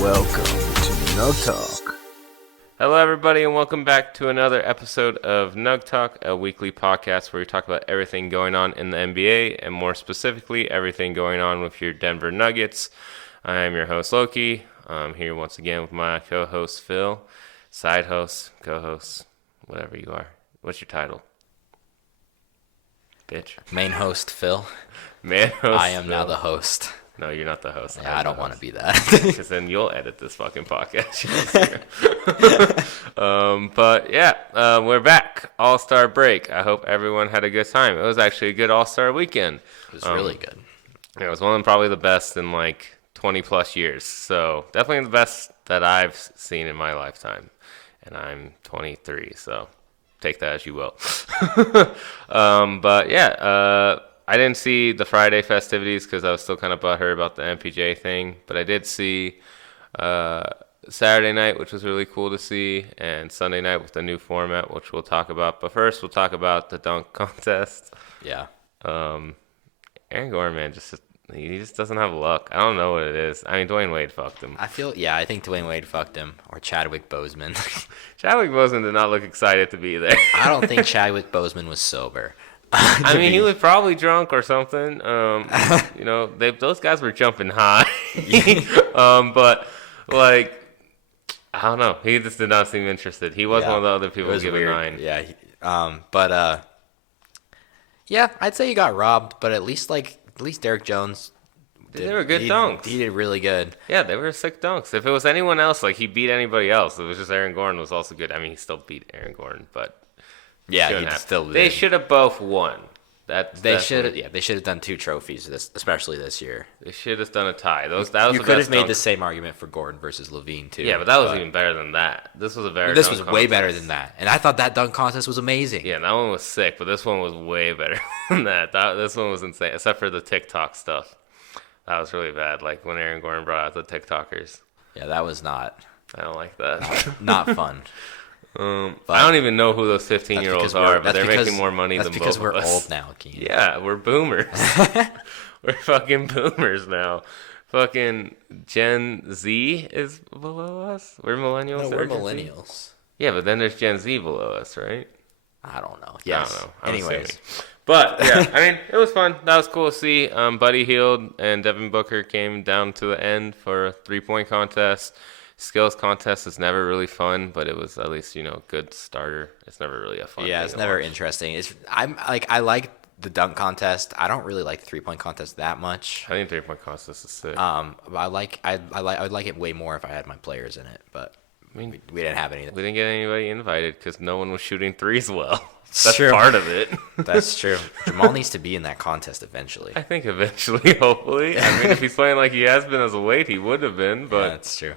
Welcome to Nugg Talk. Hello, everybody, and welcome back to another episode of Nugg Talk, a weekly podcast where we talk about everything going on in the NBA, and more specifically, everything going on with your Denver Nuggets. I am your host, Loki. I'm here once again with my co-host, Phil. Side host, co-host, whatever you are. What's your title? Bitch. Main host, Phil. Man host, I am Phil. Now the host. No, you're not the host. Yeah, I don't want to be that. Because then you'll edit this fucking podcast. But yeah, we're back. All-Star break. I hope everyone had a good time. It was actually a good All-Star weekend. It was really good. It was one of them, probably the best in like 20 plus years. So definitely the best that I've seen in my lifetime. And I'm 23, so take that as you will. But yeah, I didn't see the Friday festivities because I was still kind of butthurt about the MPJ thing. But I did see Saturday night, which was really cool to see, and Sunday night with the new format, which we'll talk about. But first, we'll talk about the dunk contest. Yeah. Aaron Gordon, man, he just doesn't have luck. I don't know what it is. I mean, Dwayne Wade fucked him. I think Dwayne Wade fucked him, or Chadwick Boseman. Chadwick Boseman did not look excited to be there. I don't think Chadwick Boseman was sober. I mean, he was probably drunk or something. Those guys were jumping high. But, like, I don't know. He just did not seem interested. He was one of the other people who gave a 9. Yeah. Yeah, I'd say he got robbed, but at least Derek Jones. They were good dunks. He did really good. Yeah, they were sick dunks. If it was anyone else, like, he beat anybody else. It was just Aaron Gordon was also good. I mean, he still beat Aaron Gordon, but. Yeah, he still did. They should have both won. They should have done 2 trophies, especially this year. They should have done a tie. You could have made the same argument for Gordon versus Levine too. Yeah, but that was even better than that. This was way better than that, and I thought that dunk contest was amazing. Yeah, that one was sick, but this one was way better than that. This one was insane, except for the TikTok stuff. That was really bad. Like when Aaron Gordon brought out the TikTokers. Yeah, that was not. I don't like that. Not fun. I don't even know who those 15-year-olds are, but they're making more money than both of us. That's because we're old now, Keen. Yeah, we're boomers. We're fucking boomers now. Fucking Gen Z is below us? We're millennials? No, we're millennials. Yeah, but then there's Gen Z below us, right? I don't know. Yes. I don't know. Anyways. But, yeah, I mean, it was fun. That was cool to see. Buddy Hield and Devin Booker came down to the end for a 3-point contest. Skills contest is never really fun, but it was at least, good starter. It's never really a fun thing. Yeah, it's never interesting. I like the dunk contest. I don't really like the 3-point contest that much. I think 3-point contest is sick. I would like it way more if I had my players in it, but we didn't have any. We didn't get anybody invited because no one was shooting threes well. That's true. Part of it. That's true. Jamal needs to be in that contest eventually. I think eventually, hopefully. I mean, if he's playing like he has been as a weight, he would have been. But yeah, that's true.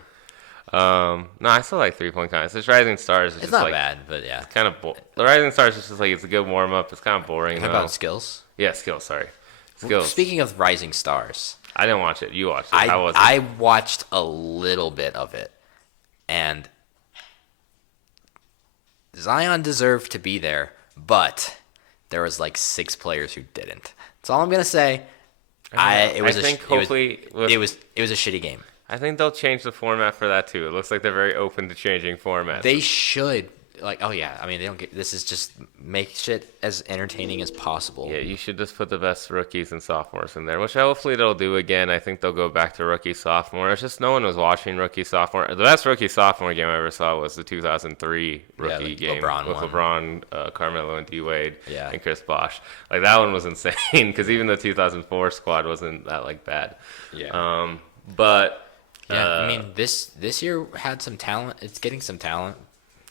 No, I still like 3-point contest. This Rising Stars is it's just not bad, but yeah, kind of. The Rising Stars is just like it's a good warm up. It's kind of boring. How about skills? Yeah, skills. Sorry, skills. Speaking of Rising Stars, I didn't watch it. You watched it. How was it? I watched a little bit of it, and Zion deserved to be there, but there was like 6 players who didn't. That's all I'm gonna say. It was a shitty game. I think they'll change the format for that too. It looks like they're very open to changing formats. They should. Like, oh yeah, I mean, they don't get. This is just make shit as entertaining as possible. Yeah, you should just put the best rookies and sophomores in there, which hopefully they'll do again. I think they'll go back to rookie sophomore. It's just no one was watching rookie sophomore. The best rookie sophomore game I ever saw was the 2003 rookie game with LeBron, Carmelo, and D Wade, and Chris Bosh. Like that one was insane because even the 2004 squad wasn't that like bad. Yeah. I mean, this year had some talent. It's getting some talent.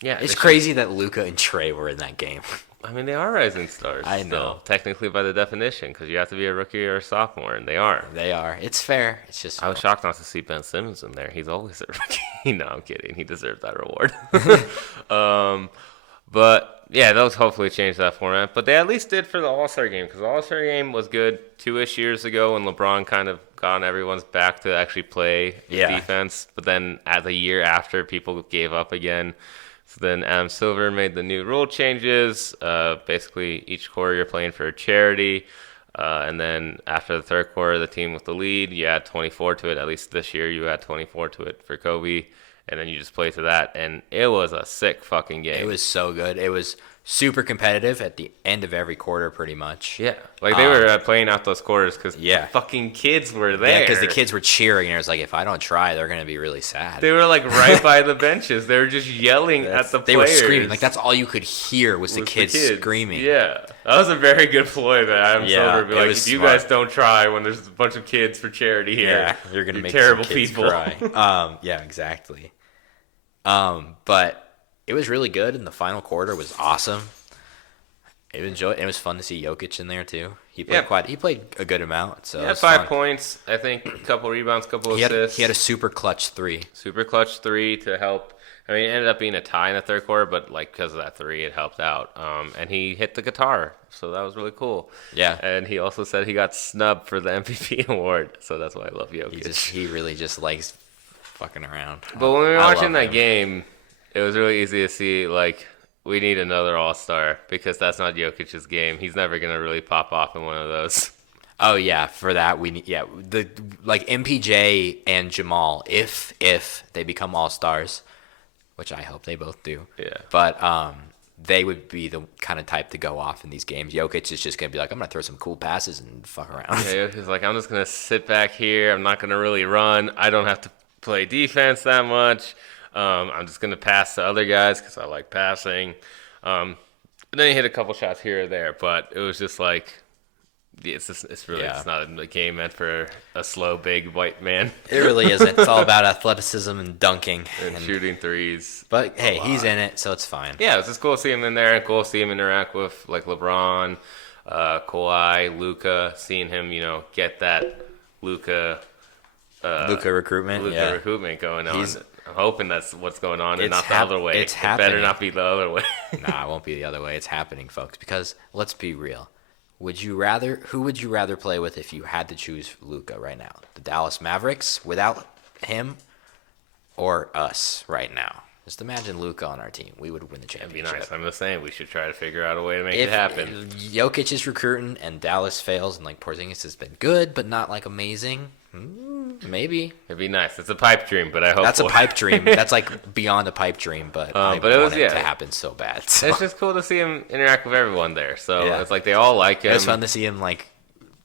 Yeah, it's crazy that Luka and Trey were in that game. I mean, they are rising stars. I know. Still, technically by the definition, because you have to be a rookie or a sophomore, and they are. They are. It's fair. It's just. I was shocked not to see Ben Simmons in there. He's always a rookie. No, I'm kidding. He deserved that reward. But yeah, they'll hopefully change that format. But they at least did for the All-Star game, because the All-Star game was good 2-ish years ago when LeBron kind of got on everyone's back to actually play defense. But then as a year after, people gave up again. So then Adam Silver made the new rule changes. Basically, each quarter you're playing for a charity. And then after the third quarter, the team with the lead, you add 24 to it. At least this year, you add 24 to it for Kobe. And then you just play to that. And it was a sick fucking game. It was so good. It was super competitive at the end of every quarter, pretty much. Yeah. Like, they were playing out those quarters because the fucking kids were there. Yeah, because the kids were cheering. And it was like, if I don't try, they're going to be really sad. They were, like, right by the benches. They were just yelling at the players. They were screaming. Like, that's all you could hear was the kids screaming. Yeah. That was a very good ploy that Adam Silver be like, if you guys don't try when there's a bunch of kids for charity here, you're going to make terrible some kids people. Cry. Yeah, exactly. But it was really good, and the final quarter was awesome. It was fun to see Jokic in there too. He played a good amount. So he had 5 points, I think, a couple rebounds, couple assists. He had a super clutch three. Super clutch three to help. I mean, it ended up being a tie in the third quarter, but like because of that three, it helped out. And he hit the guitar, so that was really cool. Yeah. And he also said he got snubbed for the MVP award, so that's why I love Jokic. He really just likes fucking around. But when we were watching that game, it was really easy to see, like, we need another All-Star because that's not Jokic's game. He's never going to really pop off in one of those. Oh, yeah, for that, we need, MPJ and Jamal, if they become All-Stars, which I hope they both do. Yeah. But they would be the kind of type to go off in these games. Jokic is just going to be like, I'm going to throw some cool passes and fuck around. Yeah, he's like, I'm just going to sit back here. I'm not going to really run. I don't have to play defense that much. I'm just going to pass to other guys because I like passing. And then he hit a couple shots here or there, but it was just like, it's not a game meant for a slow, big white man. It really isn't. It's all about athleticism and dunking. And shooting threes. But, hey, he's in it, so it's fine. Yeah, it's just cool to see him in there and cool to see him interact with, like, LeBron, Kawhi, Luka, seeing him, get that Luka recruitment. Recruitment going on. I'm hoping that's what's going on and not the other way. It's happening. Better not be the other way. Nah, it won't be the other way. It's happening, folks. Because let's be real. Who would you rather play with if you had to choose Luka right now? The Dallas Mavericks without him, or us right now? Just imagine Luka on our team. We would win the championship. That'd be nice. I'm just saying we should try to figure out a way to make it happen. If Jokic is recruiting and Dallas fails, and like Porzingis has been good but not like amazing. Maybe it'd be nice. It's a pipe dream, but I hope that's a pipe dream. That's like beyond a pipe dream, but I want it to happen so bad. So. It's just cool to see him interact with everyone there. So it's like they all like him. It was fun to see him like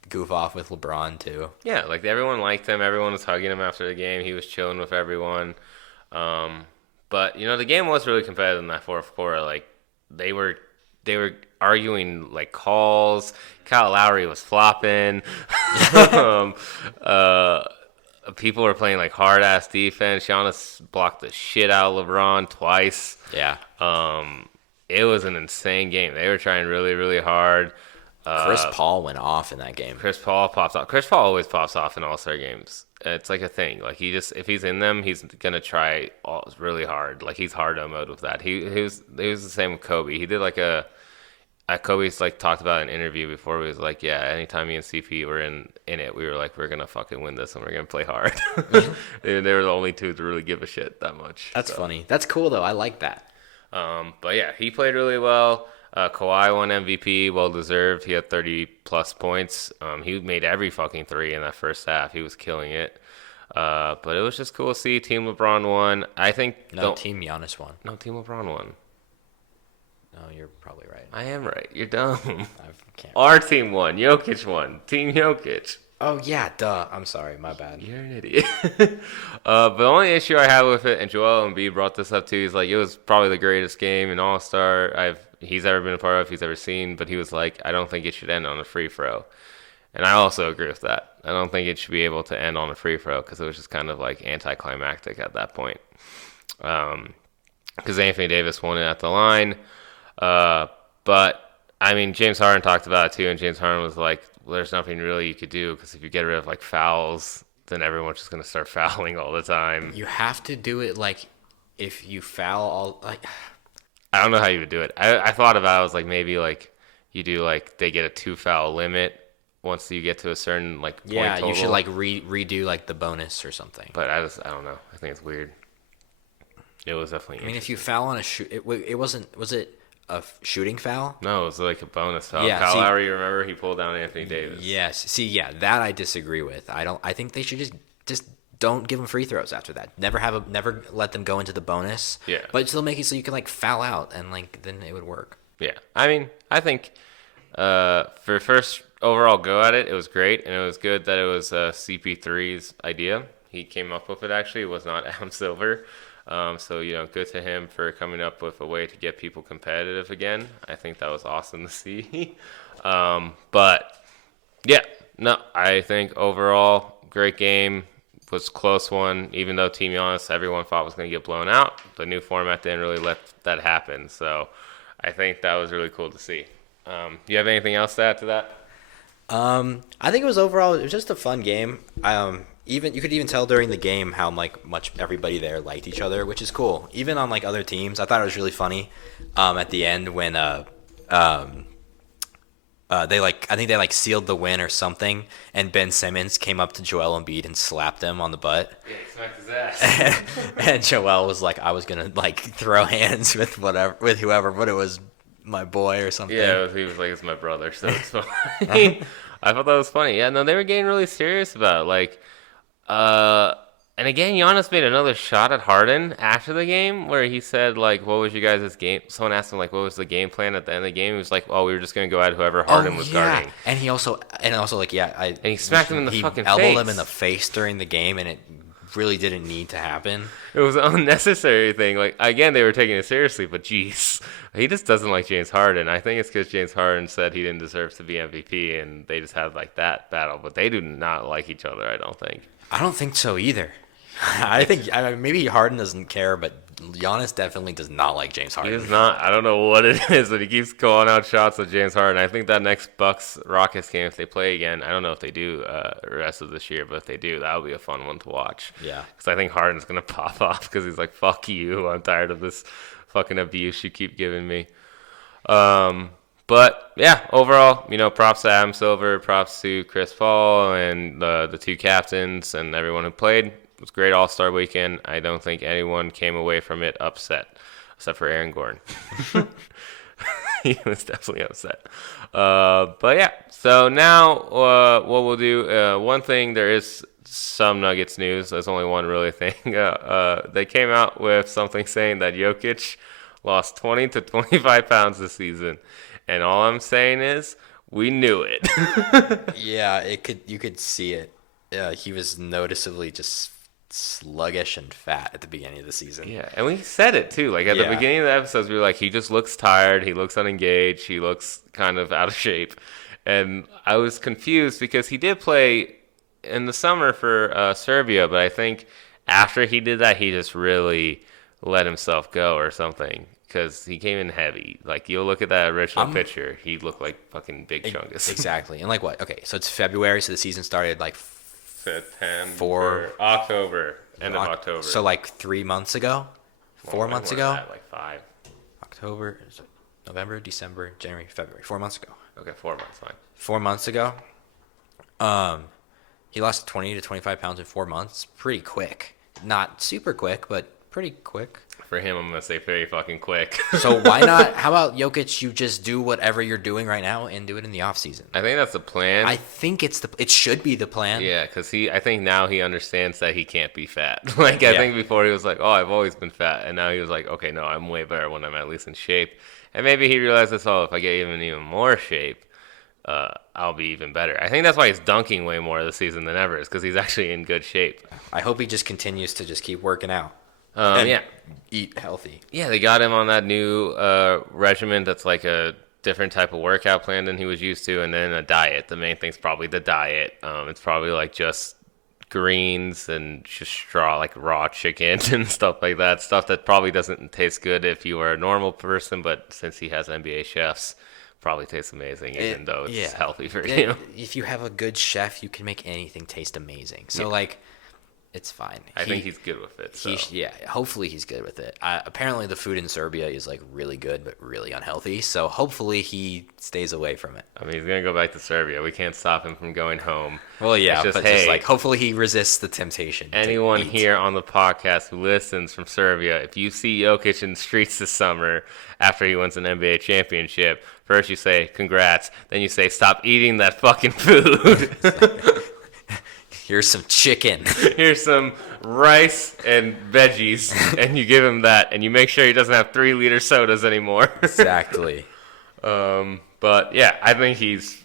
goof off with LeBron too. Yeah, like everyone liked him. Everyone was hugging him after the game. He was chilling with everyone. But the game was really competitive in that fourth quarter. Like they were arguing like calls. Kyle Lowry was flopping. People were playing like hard ass defense. Giannis blocked the shit out of LeBron twice. Yeah. It was an insane game. They were trying really, really hard. Chris Paul went off in that game. Chris Paul pops off. Chris Paul always pops off in All-Star games. It's like a thing. Like if he's in them, he's gonna try really hard. Like he's hard on mode with that. He was the same with Kobe. He did like Kobe's like talked about in an interview before. He was like, yeah, anytime me and CP were in it, we were like, we're gonna fucking win this and we're gonna play hard. They were the only two to really give a shit that much. That's funny. That's cool though. I like that. But yeah, he played really well. Kawhi won MVP, well deserved. He had 30 plus points. He made every fucking three in that first half. He was killing it. But it was just cool to see. Team LeBron won. I think Team Giannis won. No, Team LeBron won. No, you're probably right. I am right. You're dumb. Our team won. Jokic won. Team Jokic. Oh yeah, duh. I'm sorry, my bad. You're an idiot. But the only issue I have with it, and Joel Embiid brought this up too, he's like, it was probably the greatest game in All-Star he's ever been a part of, he's ever seen, but he was like, I don't think it should end on a free throw. And I also agree with that. I don't think it should be able to end on a free throw because it was just kind of like anticlimactic at that point. Because Anthony Davis won it at the line. But, I mean, James Harden talked about it too, and James Harden was like, well, there's nothing really you could do because if you get rid of like fouls, then everyone's just going to start fouling all the time. You have to do it like if you foul all like. I don't know how you would do it. I thought about it. I was like, maybe like you do like they get a 2 foul limit once you get to a certain like point total. You should like redo like the bonus or something. But I don't know. I think it's weird. It was definitely. I mean, if you foul on a shoot, it wasn't. Was it shooting foul. No, it was like a bonus foul. Yeah, Kyle Lowry, remember, he pulled down Anthony Davis. Yes. See, yeah, that I disagree with. I think they should just don't give them free throws after that. Never let them go into the bonus. Yeah. But still make it so you can like foul out and like then it would work. Yeah. I mean, I think for first overall go at it, it was great, and it was good that it was CP3's idea. He came up with it, actually. It was not Adam Silver. So, good to him for coming up with a way to get people competitive again. I think that was awesome to see. But, yeah, no, I think overall, great game. Was a close one, even though Team Giannis, everyone thought was going to get blown out. The new format didn't really let that happen. So I think that was really cool to see. You have anything else to add to that? I think it was just a fun game. Even you could even tell during the game how much everybody there liked each other, which is cool. Even on other teams, I thought it was really funny. At the end when I think they sealed the win or something, and Ben Simmons came up to Joel Embiid and slapped him on the butt. Yeah, he smacked his ass. And Joel was like, I was gonna throw hands with whoever, but it was my boy or something. Yeah, he was like, it's my brother, so it's funny. I thought that was funny. Yeah, no, they were getting really serious about it. And again, Giannis made another shot at Harden after the game where he said, what was you guys' game? Someone asked him, what was the game plan at the end of the game? He was like, we were just going to go at whoever Harden was guarding. And he also, and he smacked him in the fucking face. He elbowed him in the face during the game, and it really didn't need to happen. It was an unnecessary thing. Again, they were taking it seriously, but jeez, he just doesn't like James Harden. I think it's because James Harden said he didn't deserve to be MVP, and they just had that battle. But they do not like each other, I don't think. I don't think so either. I think maybe Harden doesn't care, but Giannis definitely does not like James Harden. He does not. I don't know what it is, but he keeps calling out shots at James Harden. I think that next Bucks-Rockets game, if they play again, I don't know if they do the rest of this year, but if they do, that'll be a fun one to watch. Yeah. Because I think Harden's going to pop off because he's like, fuck you. I'm tired of this fucking abuse you keep giving me. But, yeah, overall, props to Adam Silver, props to Chris Paul and the two captains and everyone who played. It was a great All-Star weekend. I don't think anyone came away from it upset, except for Aaron Gordon. He was definitely upset. But, yeah, so now what we'll do, one thing, there is some Nuggets news. There's only one really thing. They came out with something saying that Jokic lost 20 to 25 pounds this season. And all I'm saying is, we knew it. Yeah, you could see it. He was noticeably just sluggish and fat at the beginning of the season. Yeah, and we said it too. At the beginning of the episodes, we were like, he just looks tired. He looks unengaged. He looks kind of out of shape. And I was confused because he did play in the summer for Serbia, but I think after he did that, he just really let himself go or something. Because he came in heavy. You'll look at that original picture, he looked like fucking Big Chungus. Exactly. And what? Okay, so it's February, so the season started September, October, end of October. So 3 months ago? 4 months ago? That, 5. October, November, December, January, February. 4 months ago. Okay, 4 months, fine. 4 months ago. He lost 20 to 25 pounds in 4 months. Pretty quick. Not super quick, but pretty quick. For him, I'm going to say very fucking quick. So why not? How about Jokic, you just do whatever you're doing right now and do it in the offseason? I think that's the plan. I think it should be the plan. Yeah, because I think now he understands that he can't be fat. I think before he was like, I've always been fat. And now he was like, okay, no, I'm way better when I'm at least in shape. And maybe he realizes, if I get even more shape, I'll be even better. I think that's why he's dunking way more this season than ever, is because he's actually in good shape. I hope he just continues to just keep working out. Eat healthy. Yeah, they got him on that new regimen that's a different type of workout plan than he was used to, and then a diet. The main thing's probably the diet. It's probably just greens and just raw chicken and stuff like that. Stuff that probably doesn't taste good if you were a normal person, but since he has NBA chefs, probably tastes amazing, even though it's healthy for you. If you have a good chef, you can make anything taste amazing. So It's fine. I think he's good with it. So. Hopefully he's good with it. Apparently the food in Serbia is like really good but really unhealthy, so hopefully he stays away from it. I mean, he's gonna go back to Serbia. We can't stop him from going home. Well, yeah, just like hopefully he resists the temptation. Anyone here on the podcast who listens from Serbia, if you see Jokic in the streets this summer after he wins an NBA championship, first you say congrats, then you say stop eating that fucking food. Here's some chicken. Here's some rice and veggies, and you give him that, and you make sure he doesn't have 3-liter sodas anymore. Exactly. But yeah, I think he's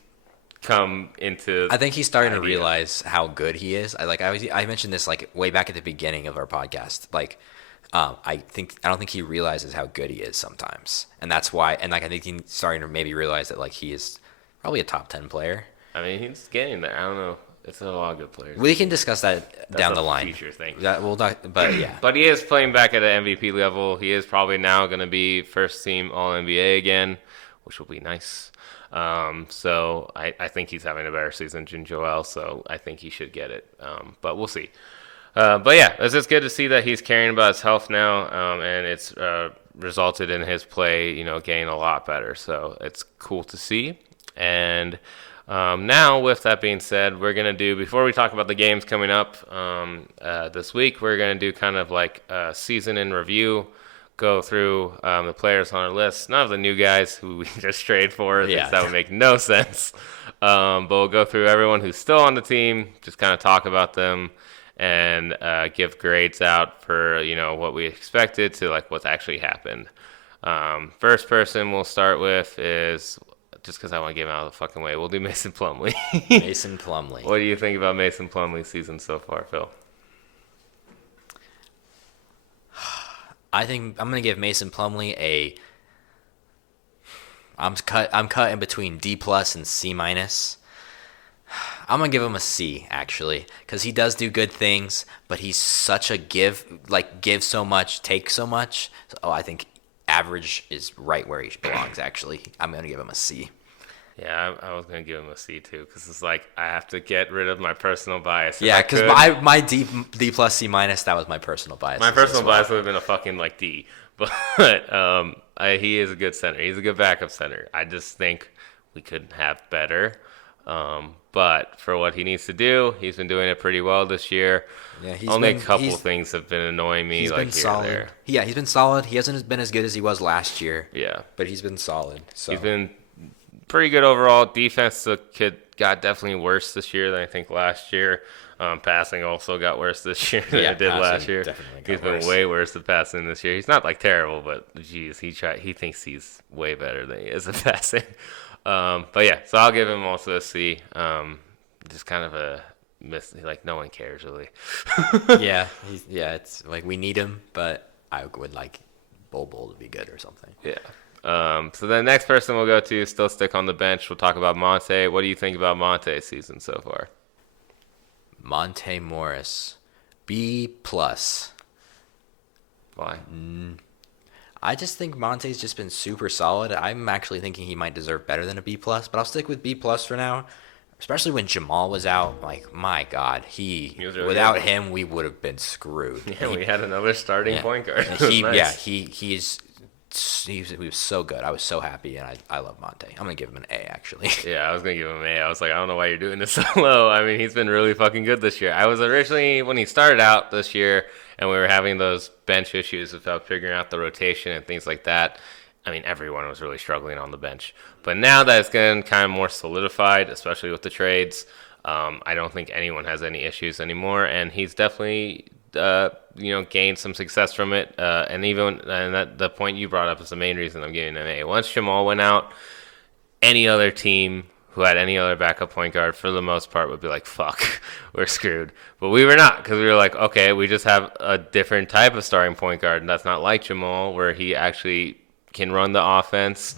come into. I think he's starting to realize how good he is. I mentioned this like way back at the beginning of our podcast. Like, I don't think he realizes how good he is sometimes, and that's why. And like I think he's starting to maybe realize that like he is probably a top 10 player. I mean, he's getting there. I don't know. It's a lot of good players. We can discuss that down the line. Future thing. But yeah. But he is playing back at an MVP level. He is probably now going to be first team All NBA again, which will be nice. So I think he's having a better season than Joel. So I think he should get it. But we'll see. But yeah, it's just good to see that he's caring about his health now, and it's resulted in his play, getting a lot better. So it's cool to see. And now, with that being said, we're going to do, before we talk about the games coming up this week, we're going to do kind of like a season in review, go through the players on our list, none of the new guys who we just traded for. Yeah. That would make no sense. But we'll go through everyone who's still on the team, just kind of talk about them, and give grades out for, what we expected to like what's actually happened. First person we'll start with is... Just because I want to get him out of the fucking way, we'll do Mason Plumlee. Mason Plumlee. What do you think about Mason Plumlee's season so far, Phil? I think I'm going to give Mason Plumlee a... I'm cut in between D+ and C-. I'm going to give him a C, actually, because he does do good things, but he's such a give so much, take so much. So, I think average is right where he belongs, actually. I'm going to give him a C. Yeah, I was going to give him a C, too, because it's like I have to get rid of my personal bias. Yeah, because my D+, C-, that was my personal bias. My personal bias would have been a fucking, D. But he is a good center. He's a good backup center. I just think we could have better. But for what he needs to do, he's been doing it pretty well this year. Yeah, a couple things have been annoying me, like here solid. and there. Yeah, he's been solid. He hasn't been as good as he was last year. Yeah, but he's been solid. So. He's been pretty good overall. Defense got definitely worse this year than I think last year. Passing also got worse this year than it did last year. He's been way worse at passing this year. He's not terrible, but geez, he thinks he's way better than he is at passing. But yeah, so I'll give him also a C. Just kind of a miss. No one cares really. yeah, it's like we need him, but I would like Bol to be good or something. Yeah. So the next person we'll go to, still stick on the bench. We'll talk about Monte. What do you think about Monte's season so far? Monte Morris, B+. Why? I just think Monte's just been super solid. I'm actually thinking he might deserve better than a B+, but I'll stick with B+ for now. Especially when Jamal was out, my God, he really without good. Him we would have been screwed. Yeah, we had another starting point guard. He was so good. I was so happy, and I love Monte. I'm gonna give him an A, actually. Yeah, I was gonna give him an A. I was like, I don't know why you're doing this so low. I mean, he's been really fucking good this year. I was originally, when he started out this year, and we were having those bench issues about figuring out the rotation and things like that. I mean, everyone was really struggling on the bench. But now that it's getting kind of more solidified, especially with the trades, I don't think anyone has any issues anymore. And he's definitely, gained some success from it. And the point you brought up is the main reason I'm giving an A. Once Jamal went out, any other team who had any other backup point guard, for the most part, would be like, fuck, we're screwed. But we were not, because we were like, okay, we just have a different type of starting point guard, and that's not like Jamal, where he actually can run the offense,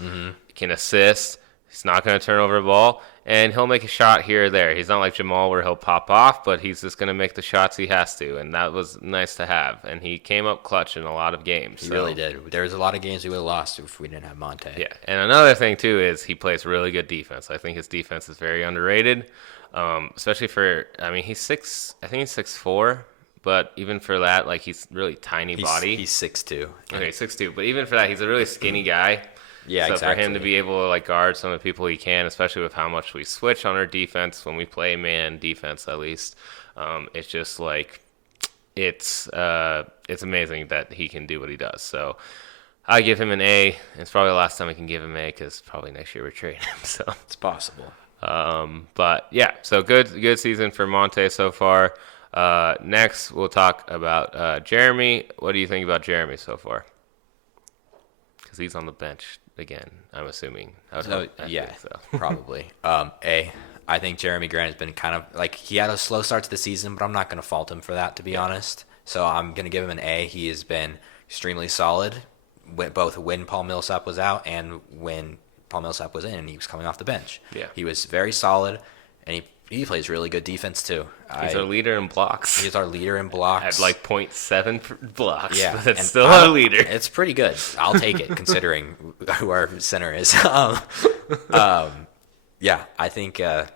can assist, he's not going to turn over the ball, and he'll make a shot here or there. He's not like Jamal where he'll pop off, but he's just going to make the shots he has to, and that was nice to have. And he came up clutch in a lot of games. He really did. There was a lot of games we would have lost if we didn't have Monte. Yeah, and another thing, too, is he plays really good defense. I think his defense is very underrated, especially for, he's 6'4", but even for that, like he's really tiny body. He's 6'2". Okay, 6'2", but even for that, he's a really skinny guy. Yeah, so exactly. for him to be able to like guard some of the people he can, especially with how much we switch on our defense when we play man defense, at least, it's just like it's amazing that he can do what he does. So I give him an A. It's probably the last time I can give him an A because probably next year we're trading him. So it's possible. But yeah, so good season for Monte so far. Next, we'll talk about Jeremy. What do you think about Jeremy so far? Because he's on the bench again, I'm assuming. Probably. A. I think Jeremy Grant has been kind of like he had a slow start to the season, but I'm not going to fault him for that, to be honest. So I'm going to give him an A. He has been extremely solid, both when Paul Millsap was out and when Paul Millsap was in and he was coming off the bench. Yeah. He was very solid, and he plays really good defense too. He's our leader in blocks. He's our leader in blocks. At like 0.7 blocks, yeah, but it's still our leader. It's pretty good. I'll take it, considering who our center is. Yeah, I think, A,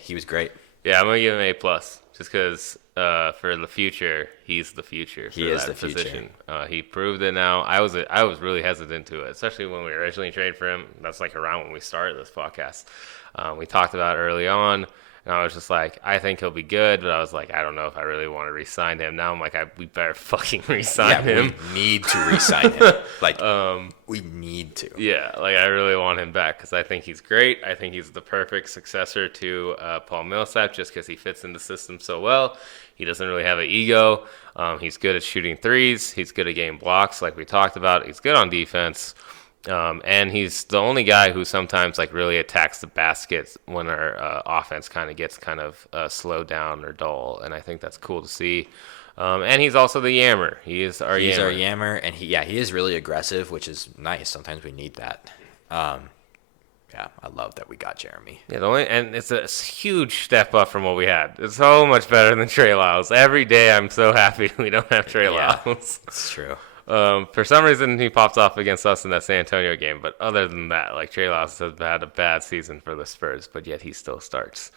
he was great. Yeah, I'm going to give him A+, just because for the future, he's the future for that position. He proved it now. I was really hesitant to it, especially when we originally traded for him. That's like around when we started this podcast. We talked about it early on, and I was just like, I think he'll be good, but I was like, I don't know if I really want to re-sign him. Now I'm like, we better fucking re-sign him. We need to re-sign him. Like, we need to. Yeah, like I really want him back because I think he's great. I think he's the perfect successor to Paul Millsap just because he fits in the system so well. He doesn't really have an ego. He's good at shooting threes. He's good at getting blocks like we talked about. He's good on defense. And he's the only guy who sometimes like really attacks the baskets when our offense kind of gets slowed down or dull, and I think that's cool to see. And he's also the yammer. He's our yammer, and he is really aggressive, which is nice. Sometimes we need that. Yeah, I love that we got Jeremy. Yeah, and it's a huge step up from what we had. It's so much better than Trey Lyles. Every day I'm so happy we don't have Trey Lyles. It's true. For some reason, he popped off against us in that San Antonio game. But other than that, like Trey Lyles has had a bad season for the Spurs, but yet he still starts.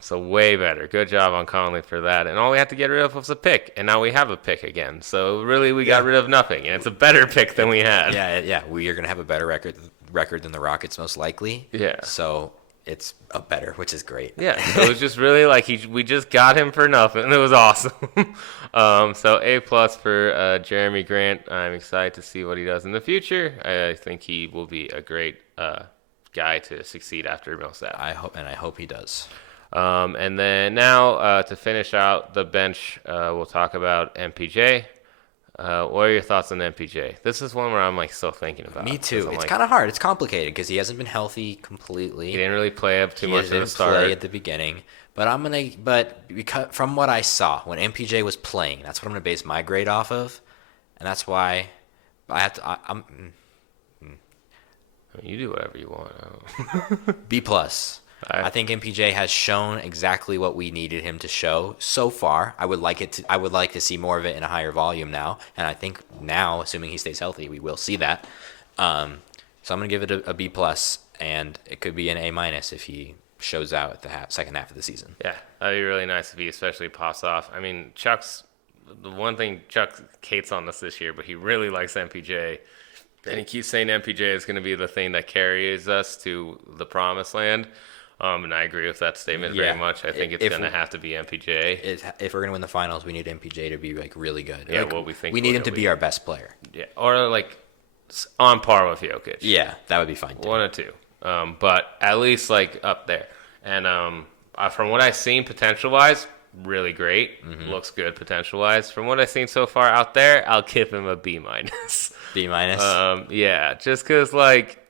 So way better. Good job on Conley for that. And all we had to get rid of was a pick, and now we have a pick again. So really, we got rid of nothing, and it's a better pick than we had. Yeah. We are gonna have a better record than the Rockets, most likely. Yeah. So it's a better, which is great. Yeah, so it was just really like we just got him for nothing. It was awesome. So A+ for Jeremy Grant. I'm excited to see what he does in the future. I think he will be a great guy to succeed after Millsap. I hope he does. And then now to finish out the bench, we'll talk about MPJ. What are your thoughts on MPJ? This is one where I'm like still thinking about. Me too. It's kind of hard. It's complicated because he hasn't been healthy completely. He didn't really play up too much at the start. Play at the beginning. But because from what I saw when MPJ was playing, that's what I'm gonna base my grade off of, and that's why I have to. You do whatever you want. B+. I think MPJ has shown exactly what we needed him to show so far. I would like to see more of it in a higher volume now, and I think now, assuming he stays healthy, we will see that. So I'm gonna give it a B+, and it could be an A- if he shows out at the second half of the season. Yeah, that'd be really nice if he especially pops off. I mean, the one thing Chuck hates on us this year, but he really likes MPJ. And he keeps saying MPJ is going to be the thing that carries us to the promised land. And I agree with that statement very much. I think it's going to have to be MPJ. If we're going to win the finals, we need MPJ to be like really good. Yeah, like, we need him to be our best player. Yeah, or like on par with Jokic. Yeah, that would be fine too. One or two. But at least like up there. And from what I've seen potential-wise, really great. Mm-hmm. Looks good potential-wise. From what I've seen so far out there, I'll give him a B-. B-? Yeah, just because, like,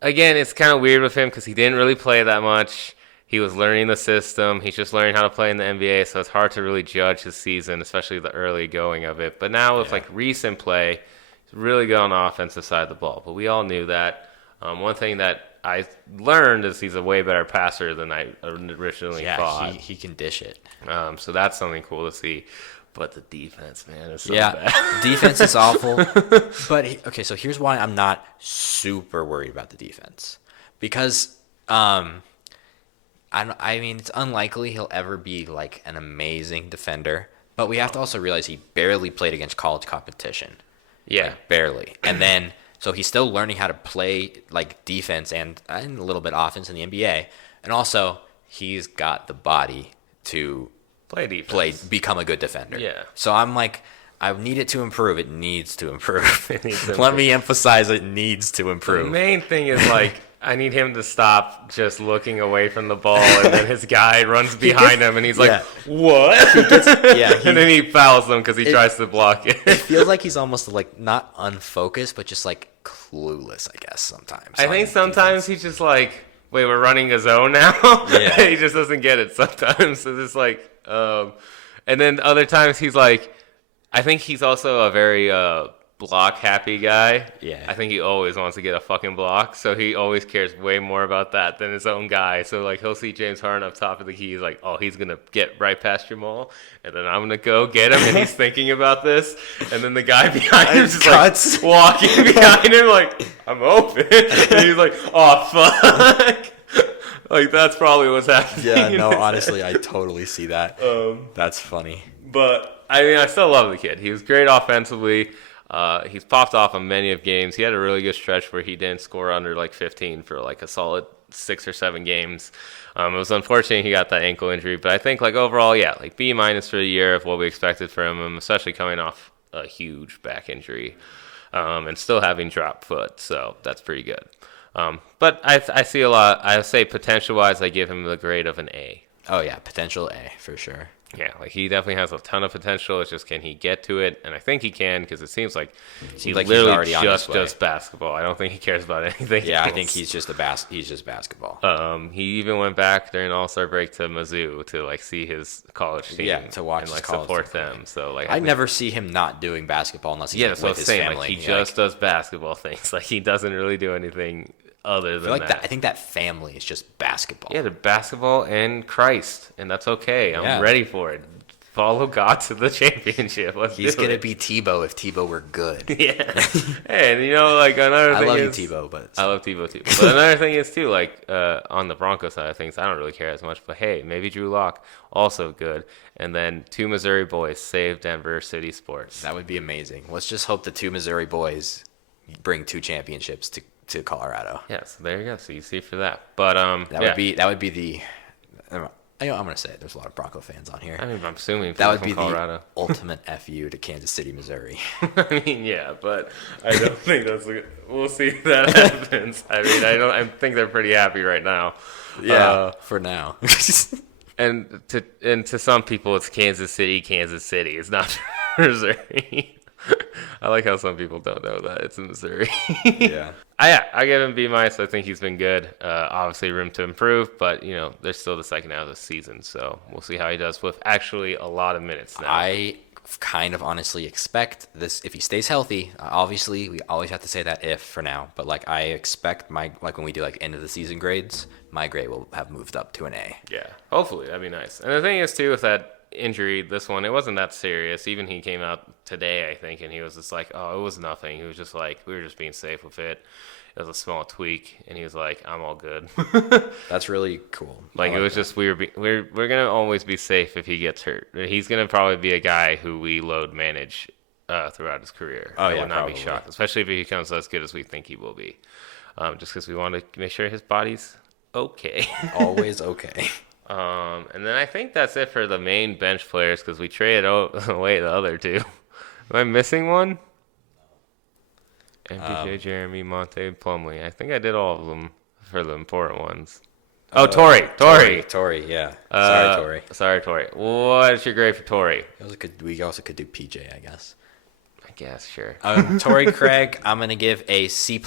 again, it's kind of weird with him because he didn't really play that much. He was learning the system. He's just learning how to play in the NBA, so it's hard to really judge his season, especially the early going of it. But now with, like, recent play, he's really good on the offensive side of the ball. But we all knew that. One thing that I learned is he's a way better passer than I originally thought. He can dish it. So that's something cool to see. But the defense, man, is so bad. Defense is awful. But, so here's why I'm not super worried about the defense. Because I mean, it's unlikely he'll ever be like an amazing defender, but we have to also realize he barely played against college competition. Yeah. Like, barely. And then, so he's still learning how to play like defense and a little bit offense in the NBA. And also, he's got the body to play defense. Become a good defender. Yeah. So I'm like, I need it to improve. It needs to improve. It needs to Let me emphasize it needs to improve. The main thing is like, I need him to stop just looking away from the ball, and then his guy runs behind him, and he's like, "What?" And then he fouls him because he tries to block it. It feels like he's almost like not unfocused, but just like clueless, I guess, sometimes. I think sometimes he's just like, wait, we're running a zone now? Yeah. He just doesn't get it sometimes. So it's like, and then other times he's like, I think he's also a very block happy guy. Yeah. I think he always wants to get a fucking block, so he always cares way more about that than his own guy. So like he'll see James Harden up top of the key, he's like, oh, he's gonna get right past Jamal, and then I'm gonna go get him, and he's thinking about this, and then the guy behind him is like walking behind him like, I'm open, and he's like, oh fuck. Like that's probably what's happening. Yeah, no, honestly, I totally see that. That's funny. But I mean, I still love the kid. He was great offensively. He's popped off on many of games. He had a really good stretch where he didn't score under like 15 for like a solid 6 or 7 games. It was unfortunate he got that ankle injury, but I think like overall, yeah, like B- for the year of what we expected from him, especially coming off a huge back injury and still having drop foot. So that's pretty good. But I see a lot. I would say potential-wise, I give him the grade of an A. Oh, yeah, potential A for sure. Yeah, like he definitely has a ton of potential. It's just, can he get to it? And I think he can, because it seems like he literally just does basketball. I don't think he cares about anything Yeah, else. I think he's just he's just basketball. He even went back during All-Star break to Mizzou to like see his college team. Yeah, to watch and his like college support team. them. So like I never see him not doing basketball unless he's that's what with I'm his saying. family. Like, he just does basketball things. Like he doesn't really do anything other than like that. I think that family is just basketball. Yeah, the basketball and Christ, and that's okay. I'm Yeah. ready for it. Follow God to the championship. He's gonna be Tebow if Tebow were good. Yeah. And you know, like another thing I love is, you, Tebow, but I love Tebow too. But another thing is too, like on the Broncos side of things, I don't really care as much. But hey, maybe Drew Lock also good. And then 2 Missouri boys save Denver City sports. that would be amazing. Let's just hope the 2 Missouri boys bring 2 championships to Colorado. Yeah, so there you go. So you see for that. But That would be the. I'm gonna say it. There's a lot of Bronco fans on here. I mean, I'm assuming That would from be Colorado. the ultimate FU to Kansas City, Missouri. I mean, yeah, but I don't think that's. We'll see if that happens. I mean, I think they're pretty happy right now. For now. And to some people, it's Kansas City. It's not Missouri. I like how some people don't know that it's in Missouri. Yeah. I give him B-. I think he's been good. Obviously, room to improve, but you know, there's still the second half of the season, so we'll see how he does with actually a lot of minutes now. I kind of honestly expect this if he stays healthy. Obviously, we always have to say that if for now, but like I expect when we do like end of the season grades, my grade will have moved up to an A. Yeah, hopefully that'd be nice. And the thing is too, with that injury, this one, it wasn't that serious. Even he came out today, I think, and he was just like, oh, it was nothing. He was just like, we were just being safe with it. It was a small tweak, and he was like, I'm all good. That's really cool. Like, it was just we're gonna always be safe if he gets hurt. He's gonna probably be a guy who we load manage throughout his career. Oh, I yeah, would not probably. be shocked, especially if he becomes as good as we think he will be. Just because we want to make sure his body's okay. Always okay. And then I think that's it for the main bench players because we traded away the other 2. Am I missing one? MPJ, Jeremy, Monte, Plumlee. I think I did all of them for the important ones. Oh, Torrey, yeah. Sorry, Torrey. What's your grade for Torrey? We also could do PJ, I guess. I guess, sure. Torrey Craig, I'm gonna give a C+.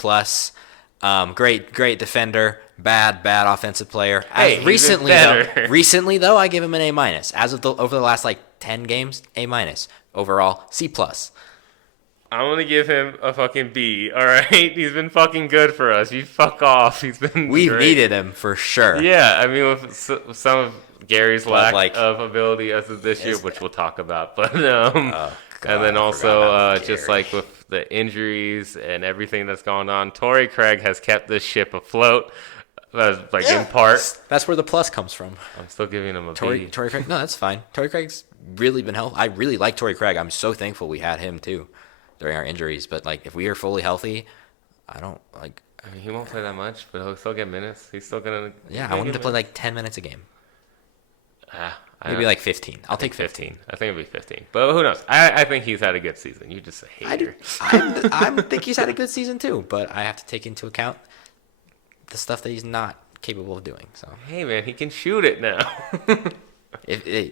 Great defender. Bad offensive player. Hey, recently though, I give him an A-. As of over the last like 10 games, A-. Overall, C+. I'm gonna give him a fucking B. All right, he's been fucking good for us. You fuck off. We've needed him for sure. Yeah, I mean with some of Gary's lack of ability as of this year, which we'll talk about, but and then also just like with the injuries and everything that's going on, Torrey Craig has kept this ship afloat That's like in part. That's where the plus comes from. I'm still giving him a Torrey B. Craig. No, that's fine. Torrey Craig's really been healthy. I really like Torrey Craig. I'm so thankful we had him too during our injuries. But like, if we are fully healthy, I don't like. I mean, he won't play that much, but he'll still get minutes. He's still gonna. Yeah, I want him to play like 10 minutes a game. Maybe like 15. I'll take 15. I think it'll be 15. But who knows? I think he's had a good season. You're just a hater. I think he's had a good season too, but I have to take into account the stuff that he's not capable of doing. So hey, man, he can shoot it now.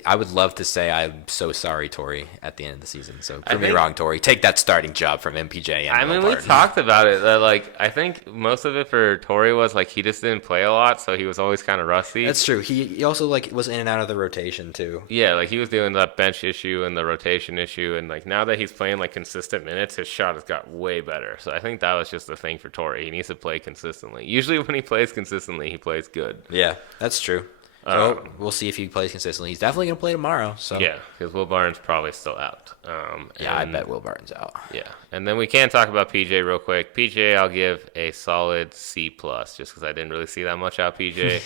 I would love to say I'm so sorry, Torrey, at the end of the season. So prove me wrong, Torrey. Take that starting job from MPJ. I mean, we talked about it. That, like, I think most of it for Torrey was like he just didn't play a lot, so he was always kind of rusty. That's true. He also like was in and out of the rotation too. Yeah, like he was dealing with that bench issue and the rotation issue, and like now that he's playing like consistent minutes, his shot has got way better. So I think that was just the thing for Torrey. He needs to play consistently. Usually when he plays consistently, he plays good. Yeah, that's true. So we'll see if he plays consistently. He's definitely going to play tomorrow. So yeah, because Will Barton's probably still out. I bet Will Barton's out. Yeah, and then we can talk about PJ real quick. PJ, I'll give a solid C+, just because I didn't really see that much out PJ.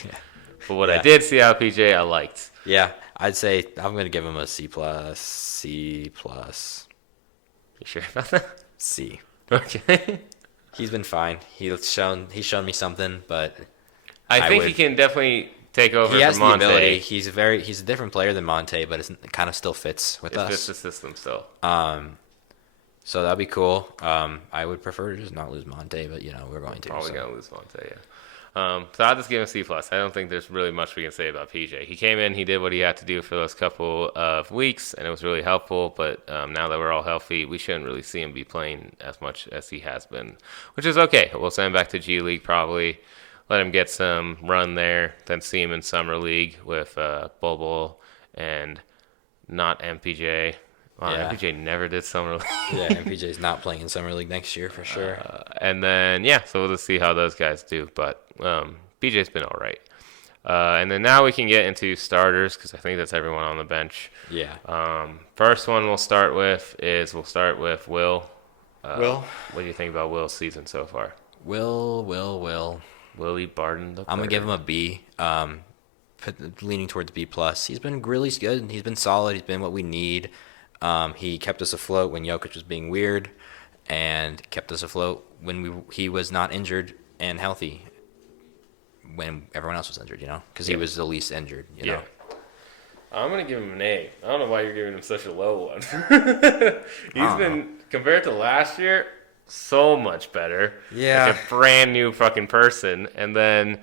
But what I did see out PJ, I liked. Yeah, I'd say I'm going to give him a C+. C+. You sure about that? C. Okay. He's been fine. He's shown me something, but I think he can definitely take over he has from Monte. The ability. He's a different player than Monte, but it kind of still fits with us. It fits the system still. So that'd be cool. I would prefer to just not lose Monte, but we're going to. Probably gonna lose Monte, yeah. So I'll just give him a C+. I don't think there's really much we can say about PJ. He came in, he did what he had to do for those couple of weeks, and it was really helpful. But now that we're all healthy, we shouldn't really see him be playing as much as he has been, which is okay. We'll send him back to G League probably. Let him get some run there, then see him in Summer League with Bobo and not MPJ. Wow, yeah. MPJ never did Summer League. Yeah, MPJ's not playing in Summer League next year for sure. And then, so we'll just see how those guys do. But PJ's been all right. And then now we can get into starters because I think that's everyone on the bench. Yeah. First one we'll start with Will. Will? What do you think about Will's season so far? Will. Willie Barton the third. I'm going to give him a B. Leaning towards B+. He's been really good. He's been solid. He's been what we need. He kept us afloat when Jokic was being weird and kept us afloat when he was not injured and healthy when everyone else was injured, because he was the least injured, you know. I'm going to give him an A. I don't know why you're giving him such a low one. He's been, compared to last year, so much better. Yeah. Like a brand new fucking person. And then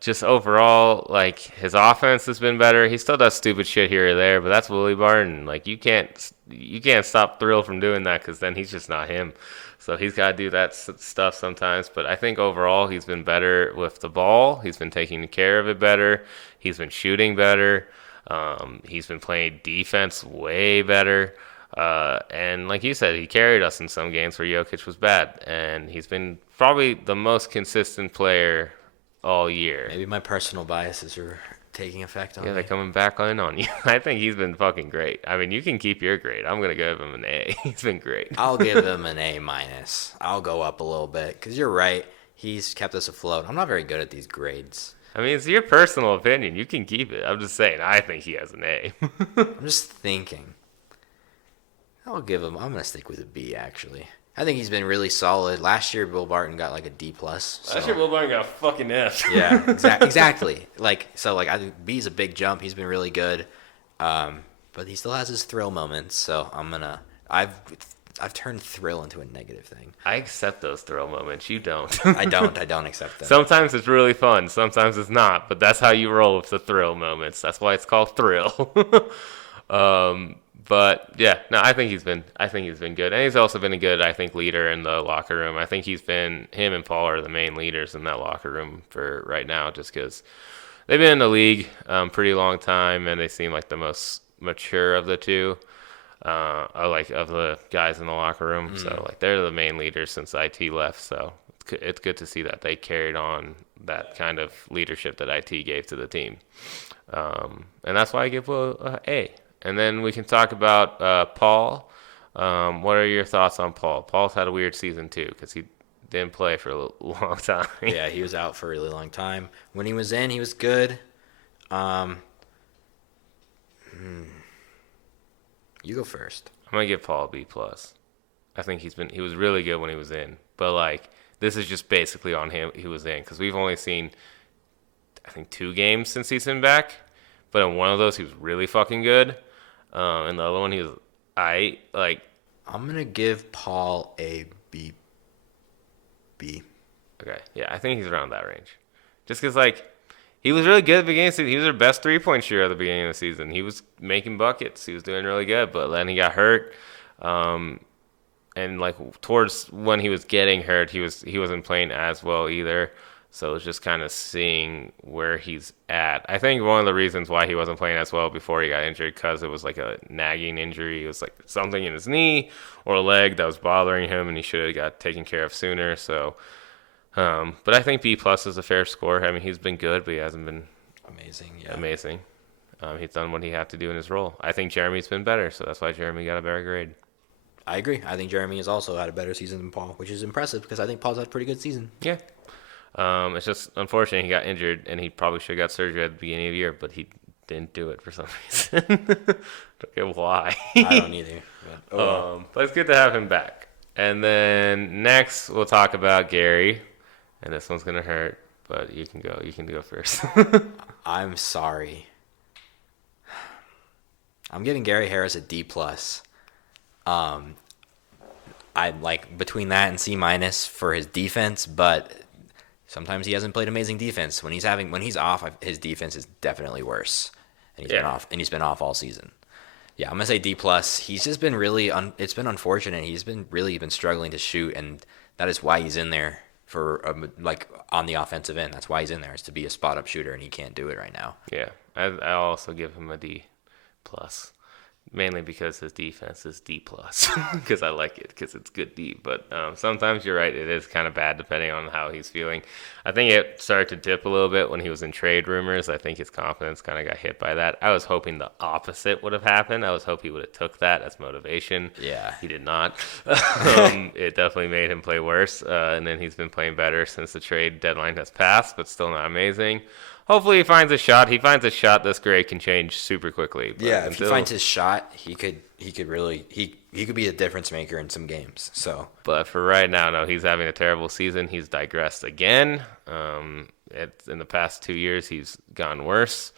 just overall, like, his offense has been better. He still does stupid shit here or there, but that's Willie Barton. Like, you can't stop Thrill from doing that because then he's just not him. So he's got to do that stuff sometimes. But I think overall he's been better with the ball. He's been taking care of it better. He's been shooting better. He's been playing defense way better. And like you said, he carried us in some games where Jokic was bad. And he's been probably the most consistent player all year. Maybe my personal biases are taking effect on me. Yeah, they're coming back on you. I think he's been fucking great. I mean, you can keep your grade. I'm going to give him an A. He's been great. I'll give him an A-. I'll go up a little bit because you're right. He's kept us afloat. I'm not very good at these grades. I mean, it's your personal opinion. You can keep it. I'm just saying, I think he has an A. I'm just thinking. I'm going to stick with a B, actually. I think he's been really solid. Last year, Will Barton got like a D+. Last year, Will Barton got a fucking F. Yeah, exactly. I think B's a big jump. He's been really good. But he still has his thrill moments. So I've turned thrill into a negative thing. I accept those thrill moments. You don't. I don't accept them. Sometimes it's really fun. Sometimes it's not. But that's how you roll with the thrill moments. That's why it's called thrill. But yeah, no, I think he's been good, and he's also been a good, I think, leader in the locker room. I think him and Paul are the main leaders in that locker room for right now, just because they've been in the league pretty long time, and they seem like the most mature of the two, of the guys in the locker room. Mm. So like they're the main leaders since IT left. So it's good to see that they carried on that kind of leadership that IT gave to the team, and that's why I give Will A. And then we can talk about Paul. What are your thoughts on Paul? Paul's had a weird season too because he didn't play for a long time. Yeah, he was out for a really long time. When he was in, he was good. You go first. I'm gonna give Paul a B+. I think he was really good when he was in, but like this is just basically on him. He was in because we've only seen, I think, 2 games since he's been back, but in one of those he was really fucking good, and the other one he was like. I'm gonna give Paul a B. Okay, yeah, I think he's around that range, just because like. He was really good at the beginning of the season. He was their best 3-point shooter at the beginning of the season. He was making buckets. He was doing really good, but then he got hurt. And like towards when he was getting hurt, he wasn't playing as well either. So it's just kind of seeing where he's at. I think one of the reasons why he wasn't playing as well before he got injured because it was like a nagging injury. It was like something in his knee or a leg that was bothering him, and he should have got taken care of sooner. So. But I think B+ is a fair score. I mean, he's been good, but he hasn't been amazing. He's done what he had to do in his role. I think Jeremy's been better, so that's why Jeremy got a better grade. I agree. I think Jeremy has also had a better season than Paul, which is impressive because I think Paul's had a pretty good season. Yeah. It's just unfortunate he got injured, and he probably should have got surgery at the beginning of the year, but he didn't do it for some reason. Don't get why. I don't either. But it's good to have him back. And then next we'll talk about Gary. And this one's gonna hurt, but you can go. You can go first. I'm sorry. I'm giving Gary Harris a D+. I like between that and C- for his defense, but sometimes he hasn't played amazing defense. When he's off, his defense is definitely worse, and he's been off all season. Yeah, I'm gonna say D+. He's just been really it's been unfortunate. He's been struggling to shoot, and that is why he's in there. For like on the offensive end, that's why he's in there, is to be a spot up shooter, and he can't do it right now. Yeah, I'll also give him a D+, mainly because his defense is D+. Because I like it because it's good D. But sometimes you're right, it is kind of bad depending on how he's feeling. I think it started to dip a little bit when he was in trade rumors. I think his confidence kind of got hit by that. I was hoping the opposite would have happened. I was hoping he would have took that as motivation. Yeah, he did not. It definitely made him play worse. And then he's been playing better since the trade deadline has passed, but still not amazing. Hopefully he finds a shot. He finds a shot this grade can change super quickly. But yeah, if he finds his shot, he could be a difference maker in some games. So, but for right now, no, he's having a terrible season. He's digressed again. In the past 2 years, he's gone worse,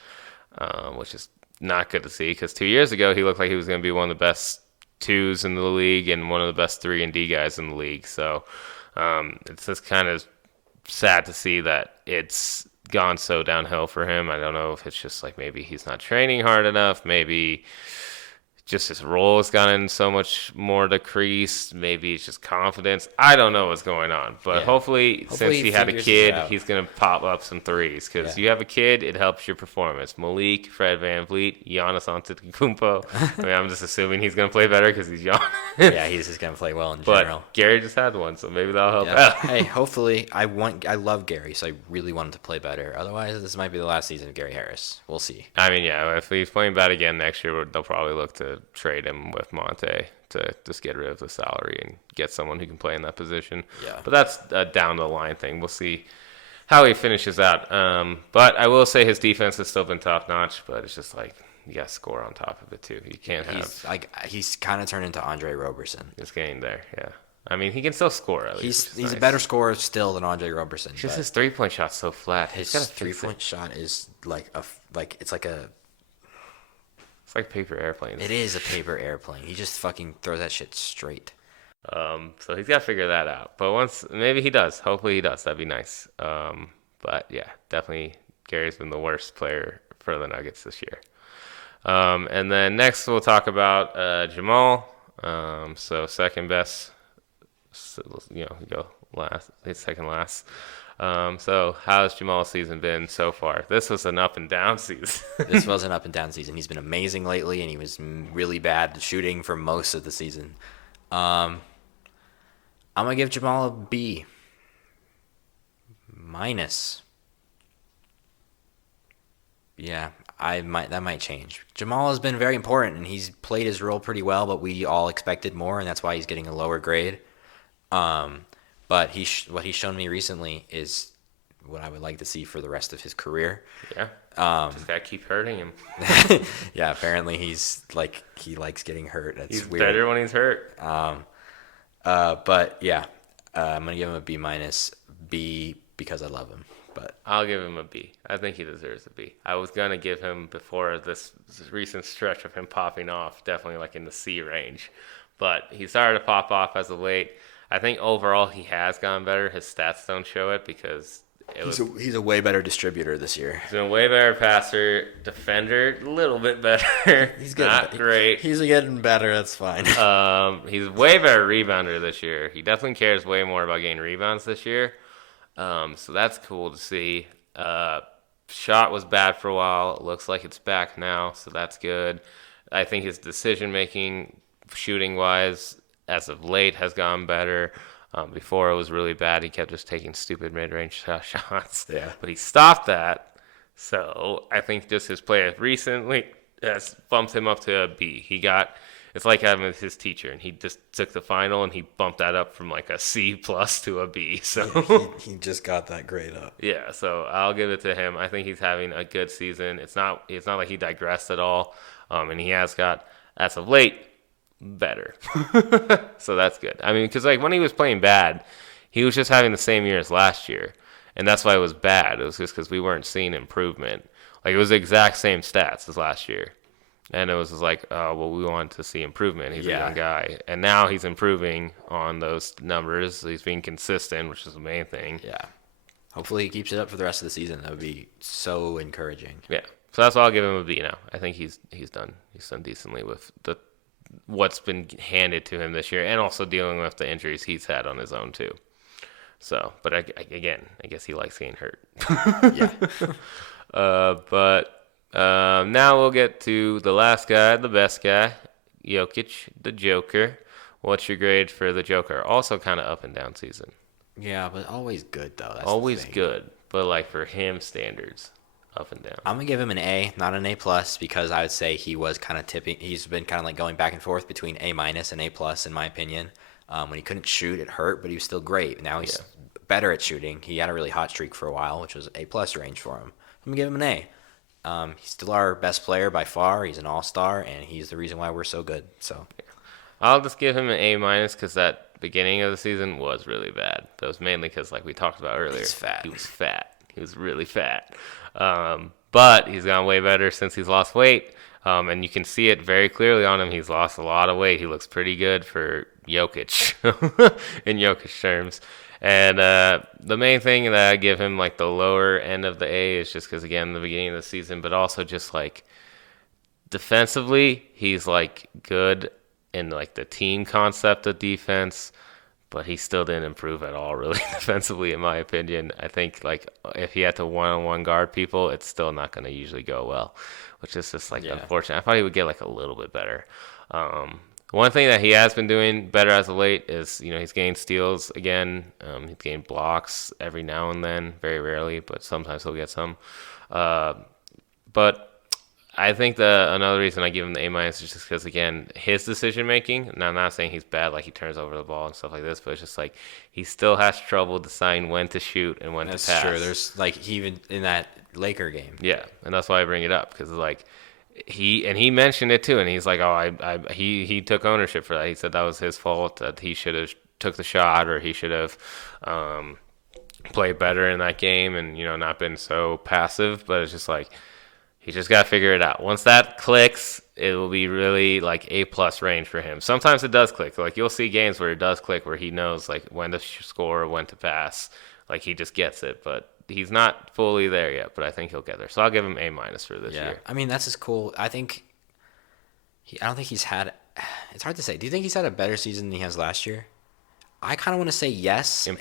which is not good to see. Because 2 years ago, he looked like he was going to be one of the best 2s in the league and one of the best 3 and D guys in the league. So it's just kind of sad to see that it's gone so downhill for him. I don't know if it's just like maybe he's not training hard enough, maybe just his role has gotten so much more decreased, maybe it's just confidence. I don't know what's going on, but hopefully since he had a kid, he's going to pop up some threes, because you have a kid, it helps your performance. Malik, Fred VanVleet, Giannis Antetokounmpo. I mean, I'm just assuming he's going to play better because he's young. Yeah, he's just going to play well in general. But Gary just had one, so maybe that'll help out. Hey, hopefully, I love Gary, so I really want him to play better. Otherwise, this might be the last season of Gary Harris. We'll see. I mean, yeah, if he's playing bad again next year, they'll probably look to trade him with Monte to just get rid of the salary and get someone who can play in that position. Yeah. But that's a down the line thing. We'll see how he finishes out. But I will say his defense has still been top notch, but it's just like you got to score on top of it too. You can't he's kind of turned into Andre Roberson. It's getting there, yeah. I mean, he can still score at least. He's nice. A better scorer still than Andre Roberson. Just his 3-point shot's so flat. His 3-point shot is it's like paper airplanes. It is a paper airplane. He just fucking throws that shit straight. So he's got to figure that out. But maybe he does. Hopefully he does. That'd be nice. But yeah, definitely Gary's been the worst player for the Nuggets this year. And then next we'll talk about Jamal. So second best. Go last. Second last. So how's Jamal's season been so far? This was an up and down season. This was an up and down season. He's been amazing lately, and he was really bad shooting for most of the season. I'm gonna give Jamal a B-. Yeah, that might change. Jamal has been very important, and he's played his role pretty well, but we all expected more, and that's why he's getting a lower grade. But what he's shown me recently is what I would like to see for the rest of his career. Yeah. Just gotta keep hurting him. Yeah, apparently he likes getting hurt. That's He's weird. better when he's hurt. But yeah, I'm gonna give him a B because I love him. But I'll give him a B. I think he deserves a B. I was gonna give him before this recent stretch of him popping off, definitely like in the C range, but he started to pop off as of late. I think overall he has gone better. His stats don't show it because he's a way better distributor this year. He's been a way better passer, defender, a little bit better. He's not great. He's getting better. That's fine. He's a way better rebounder this year. He definitely cares way more about getting rebounds this year. So that's cool to see. Shot was bad for a while. It looks like it's back now, so that's good. I think his decision making, shooting wise, as of late, has gone better. Before it was really bad. He kept just taking stupid mid-range shots. Yeah. But he stopped that. So I think just his play recently has bumped him up to a B. It's like having his teacher, and he just took the final and he bumped that up from like a C plus to a B. So yeah, he just got that grade up. Yeah, so I'll give it to him. I think he's having a good season. It's not like he digressed at all, and he has got, as of late, better. So that's good. I mean, because like when he was playing bad, he was just having the same year as last year, and that's why it was bad. It was just because we weren't seeing improvement. Like it was the exact same stats as last year, and it was just like, oh well, we want to see improvement. He's a young guy, and now he's improving on those numbers. He's being consistent, which is the main thing. Yeah. Hopefully he keeps it up for the rest of the season. That would be so encouraging. Yeah. So that's why I'll give him a B now. I think he's done decently with what's been handed to him this year, and also dealing with the injuries he's had on his own too. So, but I guess he likes getting hurt. Yeah. But now we'll get to the last guy, the best guy, Jokic, the Joker. What's your grade for the Joker? Also kind of up and down season. Yeah, but always good though. That's always good, but like for him standards, up and down. I'm gonna give him an A, not an A plus, because I would say he was kind of tipping. He's been kind of like going back and forth between A minus and A plus, in my opinion. When he couldn't shoot, it hurt, but he was still great. Now he's better at shooting. He had a really hot streak for a while, which was A plus range for him. I'm gonna give him an A. He's still our best player by far. He's an all-star, and he's the reason why we're so good. So I'll just give him an A minus because that beginning of the season was really bad. That was mainly because, like we talked about earlier, he's fat. He was fat. He was really fat. But he's gotten way better since he's lost weight. And you can see it very clearly on him. He's lost a lot of weight. He looks pretty good for Jokic in Jokic terms. And the main thing that I give him, like the lower end of the A, is just because, again, the beginning of the season, but also just like defensively, he's like good in like the team concept of defense, but he still didn't improve at all really defensively, in my opinion. I think like if he had to one-on-one guard people, it's still not going to usually go well, which is just like unfortunate. I thought he would get like a little bit better. One thing that he has been doing better as of late is, he's gained steals again. He's gained blocks every now and then, very rarely, but sometimes he'll get some. But I think another reason I give him the A- is just because, again, his decision-making, and I'm not saying he's bad, like he turns over the ball and stuff like this, but it's just like he still has trouble deciding when to shoot and when to pass. That's true. There's like even in that Laker game. Yeah, and that's why I bring it up, because like he mentioned it too, and he's like, he took ownership for that. He said that was his fault, that he should have took the shot, or he should have played better in that game and, not been so passive, but it's just like, he just got to figure it out. Once that clicks, it will be really like A+ range for him. Sometimes it does click. Like you'll see games where it does click, where he knows like when to score, when to pass. Like he just gets it, but he's not fully there yet. But I think he'll get there. So I'll give him A- for this year. I mean, that's just cool. I don't think he's had. It's hard to say. Do you think he's had a better season than he has last year? I kind of want to say yes in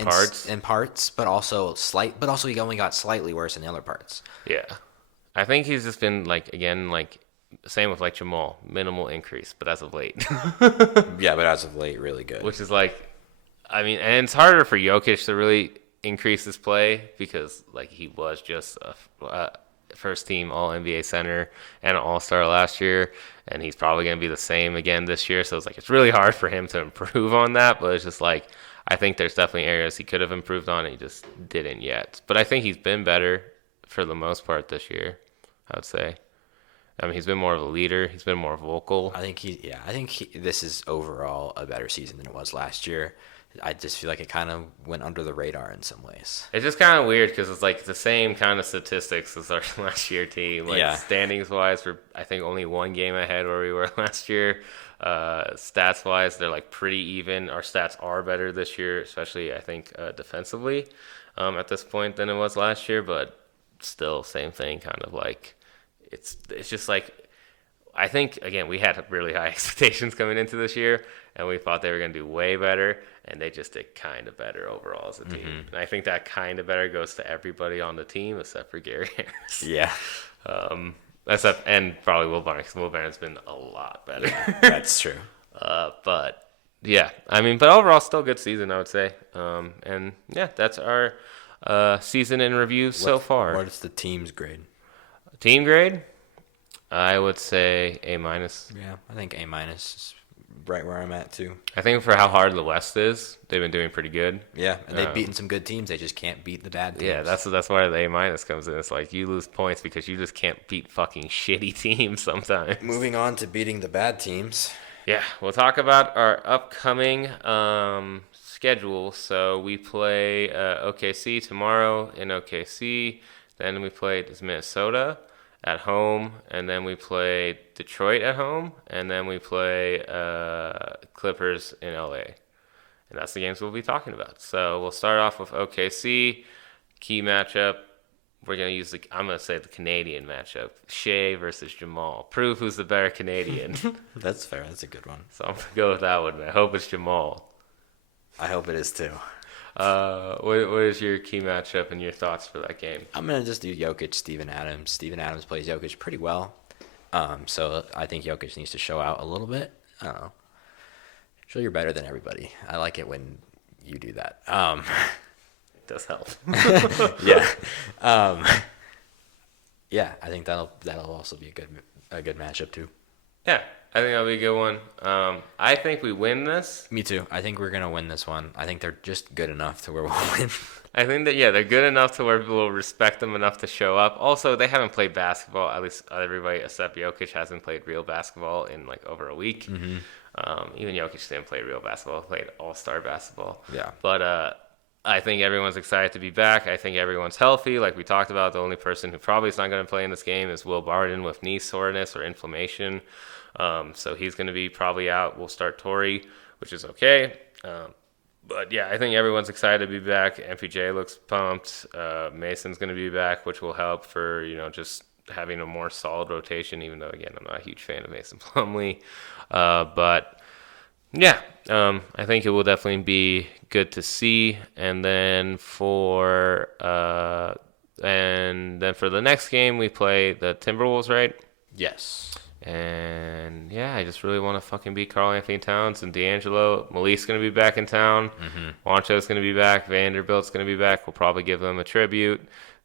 parts, but also he only got slightly worse in the other parts. Yeah. I think he's just been, like, again, like, same with, like, Jamal. Minimal increase, but as of late. Yeah, but as of late, really good. Which is, like, I mean, and it's harder for Jokic to really increase his play because, like, he was just a first-team All-NBA center and an All-Star last year, and he's probably going to be the same again this year. So it's, like, it's really hard for him to improve on that, but it's just, like, I think there's definitely areas he could have improved on, and he just didn't yet. But I think he's been better for the most part this year, I would say. I mean, he's been more of a leader. He's been more vocal. I think this is overall a better season than it was last year. I just feel like it kind of went under the radar in some ways. It's just kind of weird because it's like the same kind of statistics as our last year team. Like standings wise, we're I think only one game ahead where we were last year. Stats wise, they're like pretty even. Our stats are better this year, especially I think defensively at this point than it was last year. But still, same thing. Kind of like it's just like I think again we had really high expectations coming into this year, and we thought they were going to do way better. And they just did kind of better overall as a team. Mm-hmm. And I think that kind of better goes to everybody on the team except for Gary Harris. Yeah. And probably Will Barnes. Will Barnes has been a lot better. Yeah, that's true. But, yeah. I mean, but overall, still good season, I would say. And, yeah, that's our season in review so far. What is the team's grade? Team grade? I would say A-. Yeah, I think A- is right where I'm at too. I think for how hard the West is, they've been doing pretty good. Yeah, and they've beaten some good teams. They just can't beat the bad teams. Yeah, that's why the A- comes in. It's like you lose points because you just can't beat fucking shitty teams sometimes. Moving on to beating the bad teams. Yeah, we'll talk about our upcoming schedule. So we play OKC tomorrow in OKC. Then we play Minnesota at home, and then we play Detroit at home, and then we play Clippers in LA. And that's the games we'll be talking about. So we'll start off with OKC. Key matchup. We're going to use I'm going to say the Canadian matchup. Shea versus Jamal. Prove who's the better Canadian. That's fair. That's a good one. So I'm going to go with that one. I hope it's Jamal. I hope it is too. What is your key matchup and your thoughts for that game? I'm going to just do Jokic, Steven Adams. Steven Adams plays Jokic pretty well. So I think Jokic needs to show out a little bit. I don't know. Show you're better than everybody. I like it when you do that. It does help. Yeah. Yeah, I think that'll also be a good matchup too. Yeah, I think that'll be a good one. I think we win this. Me too. I think we're gonna win this one. I think they're just good enough to where we'll win. I think that they're good enough to where people will respect them enough to show up. Also, they haven't played basketball. At least everybody except Jokic hasn't played real basketball in like over a week. Mm-hmm. Even Jokic didn't play real basketball. Played all-star basketball. Yeah. But I think everyone's excited to be back. I think everyone's healthy. Like we talked about, the only person who probably is not going to play in this game is Will Barton with knee soreness or inflammation. So he's going to be probably out. We'll start Torrey, which is okay. But, yeah, I think everyone's excited to be back. MPJ looks pumped. Mason's going to be back, which will help for, just having a more solid rotation, even though, again, I'm not a huge fan of Mason Plumlee. But, yeah, I think it will definitely be good to see. And then for the next game, we play the Timberwolves, right? Yes. And, yeah, I just really want to fucking beat Karl Anthony Towns and D'Angelo. Malik's going to be back in town. Mm-hmm. Juancho's going to be back. Vanderbilt's going to be back. We'll probably give them a tribute.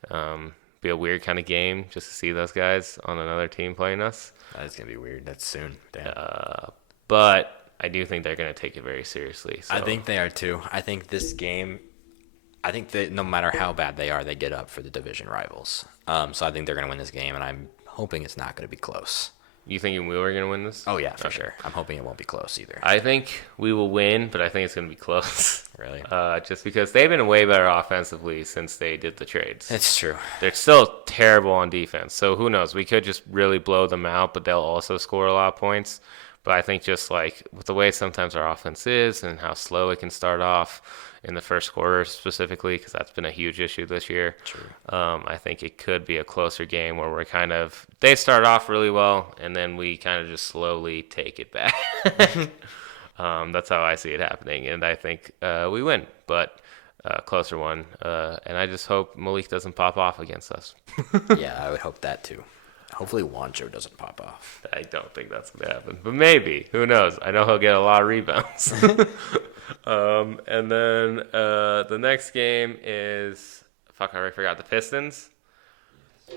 Be a weird kind of game just to see those guys on another team playing us. That's going to be weird. That's soon. Damn. But I do think they're going to take it very seriously. So. I think they are, too. I think this game, that no matter how bad they are, they get up for the division rivals. So I think they're going to win this game, and I'm hoping it's not going to be close. You thinking we were going to win this? Oh, yeah, for sure. I'm hoping it won't be close either. I think we will win, but I think it's going to be close. Really? Just because they've been way better offensively since they did the trades. It's true. They're still terrible on defense. So who knows? We could just really blow them out, but they'll also score a lot of points. But I think just like with the way sometimes our offense is and how slow it can start off in the first quarter specifically, because that's been a huge issue this year. True. I think it could be a closer game where we're they start off really well, and then we kind of just slowly take it back. That's how I see it happening, and I think we win, but closer one. And I just hope Malik doesn't pop off against us. Yeah, I would hope that too. Hopefully Juancho doesn't pop off. I don't think that's going to happen, but maybe. Who knows? I know he'll get a lot of rebounds. And then the next game is, I already forgot, the Pistons.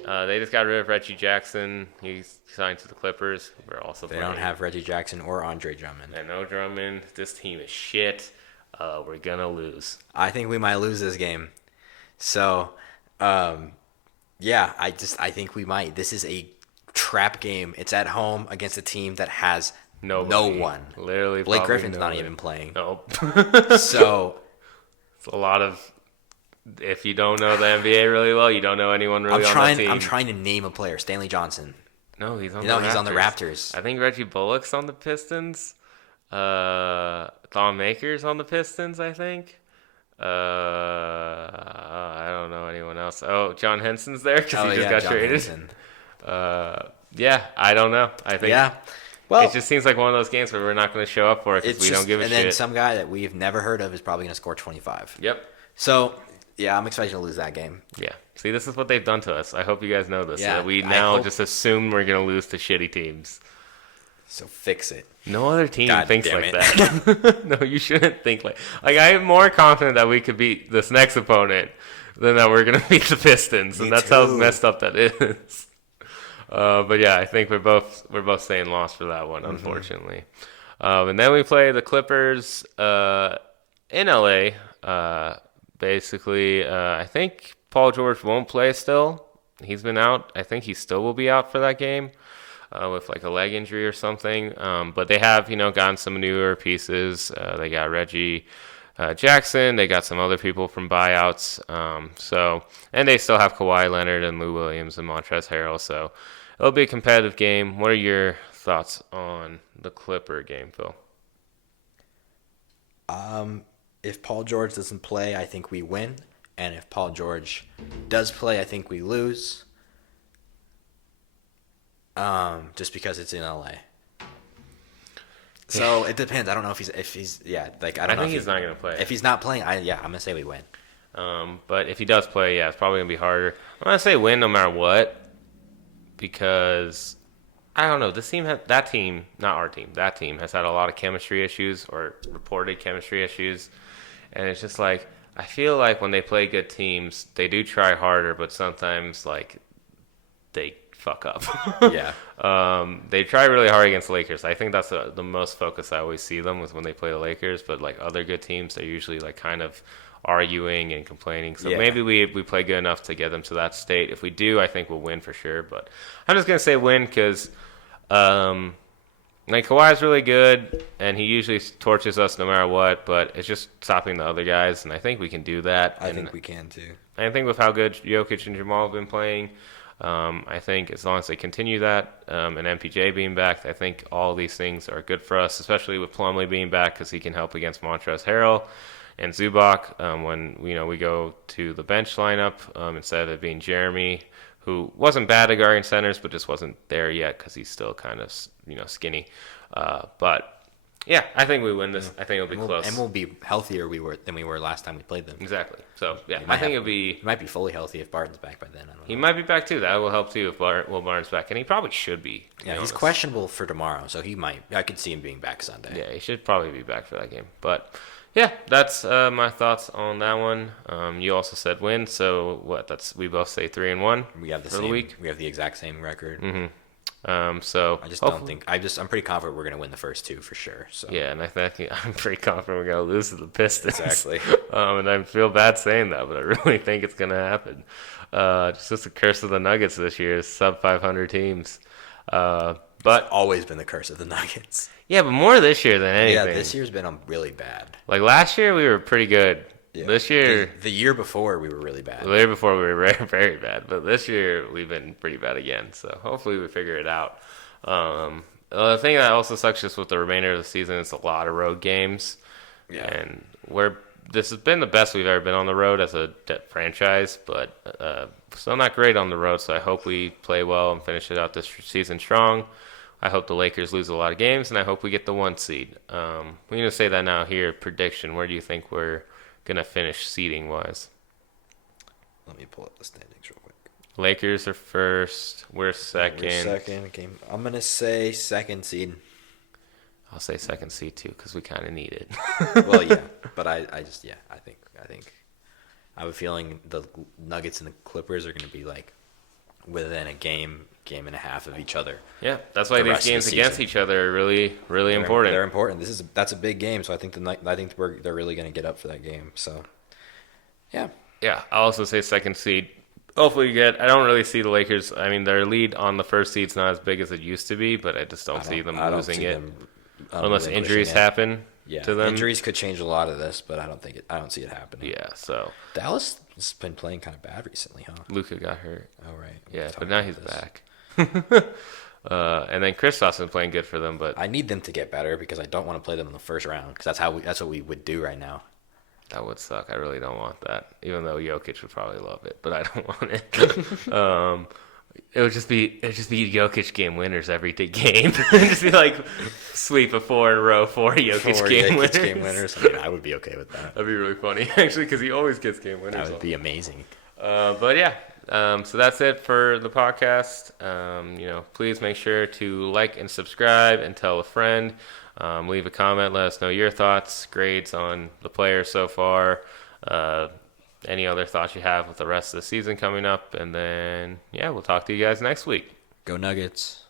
They just got rid of Reggie Jackson. He's signed to the Clippers. They don't have Reggie Jackson or Andre Drummond. And no Drummond. This team is shit. we're gonna lose. I think we might lose this game. So, yeah, I think we might. This is a trap game. It's at home against a team that has no one. Literally, Blake probably Griffin's not even playing. Nope. So it's a lot of. If you don't know the NBA really well, you don't know anyone really on the team. I'm trying to name a player. Stanley Johnson. No, he's on. He's on the Raptors. I think Reggie Bullock's on the Pistons. Thon Maker's on the Pistons. I think. I don't know anyone else. Oh, John Henson's there because he just got traded. Yeah, I don't know. I think. Yeah. Well, it just seems like one of those games where we're not going to show up for it because we don't give a shit. And then some guy that we've never heard of is probably going to score 25. Yep. So. Yeah, I'm expecting to lose that game. Yeah. See, this is what they've done to us. I hope you guys know this. Yeah, we now just assume we're going to lose to shitty teams. So fix it. No other team thinks like it. that. No, you shouldn't think like I am more confident that we could beat this next opponent than that we're going to beat the Pistons. And that's how messed up that is. But yeah, I think we're both saying loss for that one, unfortunately. And then we play the Clippers in LA. Basically, I think Paul George won't play still. He's been out. I think he still will be out for that game with like a leg injury or something. But they have, gotten some newer pieces. They got Reggie Jackson. They got some other people from buyouts. And they still have Kawhi Leonard and Lou Williams and Montrezl Harrell. So it'll be a competitive game. What are your thoughts on the Clipper game, Phil? If Paul George doesn't play, I think we win. And if Paul George does play, I think we lose. Just because it's in LA. So it depends. I don't know if he's I think he's not gonna play. If he's not playing, I'm gonna say we win. But if he does play, it's probably gonna be harder. I'm gonna say win no matter what, because I don't know. That team has had a lot of chemistry issues or reported chemistry issues. And it's just like, I feel like when they play good teams, they do try harder, but sometimes, like, they fuck up. Yeah. They try really hard against the Lakers. I think that's the most focus I always see them with when they play the Lakers. But, like, other good teams, they're usually, like, kind of arguing and complaining. So maybe we play good enough to get them to that state. If we do, I think we'll win for sure. But I'm just going to say win because... Kawhi's really good, and he usually torches us no matter what, but it's just stopping the other guys, and I think we can do that. I think we can, too. I think with how good Jokic and Jamal have been playing, I think as long as they continue that, and MPJ being back, I think all these things are good for us, especially with Plumlee being back because he can help against Montrezl Harrell and Zubac when we go to the bench lineup instead of it being Jeremy, who wasn't bad at guarding centers, but just wasn't there yet because he's still kind of, skinny. But, yeah, I think we win this. I think it'll be close. And we'll be healthier than we were last time we played them. Exactly. So, yeah, I think it'll be... He might be fully healthy if Barton's back by then. I don't know. He might be back, too. That will help, too, if Barton's back. And he probably should be. Yeah, he's questionable for tomorrow, so he might... I could see him being back Sunday. Yeah, he should probably be back for that game. But... yeah, that's my thoughts on that one. You also said win, so what? We both say 3-1. We have the week. We have the exact same record. Mm-hmm. So I just don't think. I'm pretty confident we're going to win the first two for sure. So yeah, and I'm pretty confident we're going to lose to the Pistons. Exactly. And I feel bad saying that, but I really think it's going to happen. Just the curse of the Nuggets this year is sub 500 teams. But it's always been the curse of the Nuggets. Yeah, but more this year than anything. Yeah, this year's been really bad. Like last year, we were pretty good. Yeah. This year, the year before, we were really bad. The year before, we were very, very bad. But this year, we've been pretty bad again. So hopefully, we figure it out. The thing that also sucks just with the remainder of the season is a lot of road games. Yeah, and this has been the best we've ever been on the road as a franchise, but still not great on the road. So I hope we play well and finish it out this season strong. I hope the Lakers lose a lot of games, and I hope we get the 1 seed. We're going to say that now here. Prediction, where do you think we're going to finish seeding-wise? Let me pull up the standings real quick. Lakers are first. We're second. Game. I'm going to say 2nd seed. I'll say 2nd seed, too, because we kind of need it. Well, yeah. But I think I have a feeling the Nuggets and the Clippers are going to be, like, within a game game and a half of each other. Yeah, that's why these games against each other are really, really important. They're important. That's a big game, so I think they're really going to get up for that game. So, yeah. Yeah, I'll also say second seed. Hopefully I don't really see the Lakers. I mean, their lead on the first seed's not as big as it used to be, but I just don't see them losing it unless injuries happen to them. Injuries could change a lot of this, but I don't see it happening. Yeah, so Dallas has been playing kind of bad recently, huh? Luka got hurt. Oh, right. Yeah, but now he's back. And then Kristaps been playing good for them, but I need them to get better because I don't want to play them in the first round because that's what we would do right now. that would suck. I really don't want that, even though Jokic would probably love it, but I don't want it. It would just be Jokic game winners every game. It'd just be like sweep of 4 in a row, 4 Jokic game winners. I mean, I would be okay with that. That'd be really funny, actually, because he always gets game winners. That would be amazing. But yeah, so that's it for the podcast. Please make sure to like and subscribe and tell a friend. Leave a comment. Let us know your thoughts, grades on the players so far. Any other thoughts you have with the rest of the season coming up. And then, yeah, we'll talk to you guys next week. Go Nuggets.